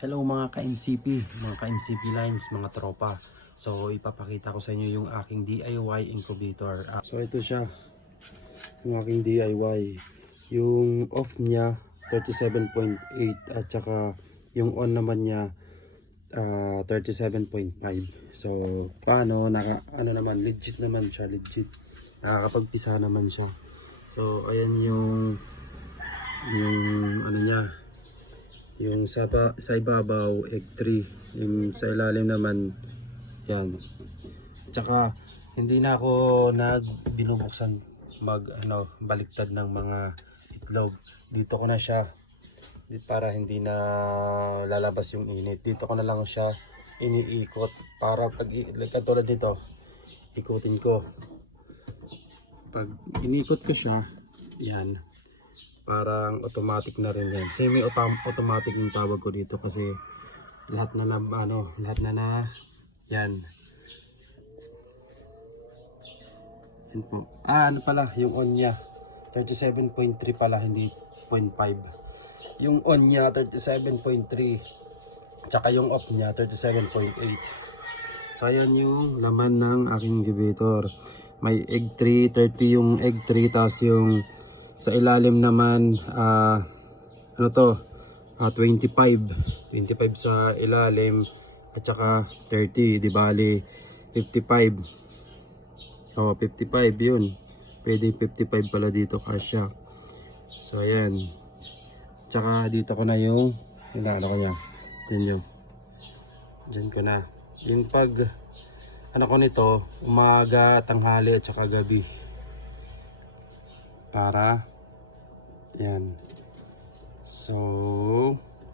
Hello mga ka-MCP lines, mga tropa. So ipapakita ko sa inyo yung aking DIY incubator. So ito siya, yung aking DIY. Yung off niya 37.8 at saka yung on naman niya 37.5. So paano, ano naman, legit naman siya, legit. Nakakapagpisa naman siya. So ayan yung ano niya. Yung sa ibabaw, egg 3. Yung sa ilalim naman, yan. Tsaka, hindi na ako binubuksan baliktad ng mga itlog. Dito ko na siya, para hindi na lalabas yung init. Dito ko na lang siya iniikot, para pag katulad nito, ikutin ko. Pag inikot ko siya, yan. Parang automatic na rin yan. Semi-automatic yung tawag ko dito kasi lahat na yan. Yan po. Ano pala, yung on niya 37.3 pala, hindi 0.5. Yung on niya 37.3 tsaka yung off niya 37.8. So ayan yung laman ng aking incubator. May egg 3, 30 yung egg 3, tapos yung sa ilalim naman, 25 sa ilalim at saka 30, di bali 55. 55 yun. Pwede 55 pala dito kasya. So ayan. Tsaka dito ko na yung ko niya. Diyan ko na. Yung pag ko nito, umaga, tanghali at saka gabi. Para yan. So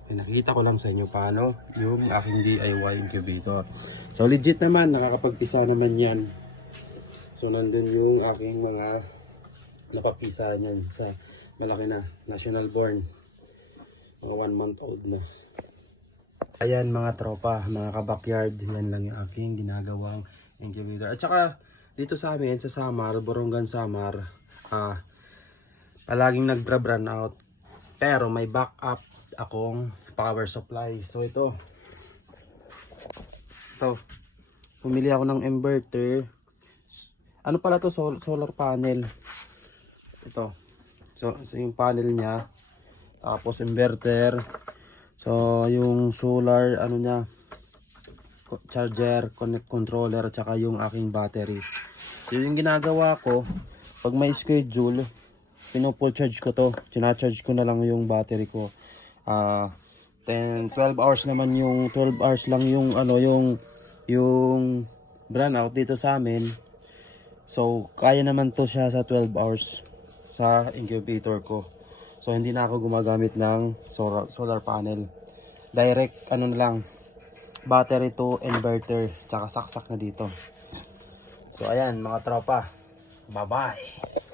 pinakita ko lang sa inyo paano yung aking DIY incubator. So legit naman, nakakapagpisa naman yan. So nandun yung aking mga napapisa niyan sa malaki na national born, mga 1 month old na. Ayan mga tropa, mga ka-backyard, yan lang yung aking ginagawang incubator. At saka dito sa amin sa Samar, Borongan Samar, palaging nag-run out, pero may backup akong power supply. So ito pumili ako ng inverter. Ano pala to, solar panel ito. So yung panel niya, tapos inverter, so yung solar niya, charger, controller, at saka yung aking battery. So yung ginagawa ko, pag may schedule, pino-full charge ko to. Sina-charge ko na lang yung battery ko. 12 hours naman yung 12 hours lang yung yung brownout dito sa amin. So kaya naman to siya sa 12 hours sa incubator ko. So hindi na ako gumagamit ng solar panel. Direct na lang, battery to inverter, tsaka saksak na dito. So ayan mga tropa. Bye-bye.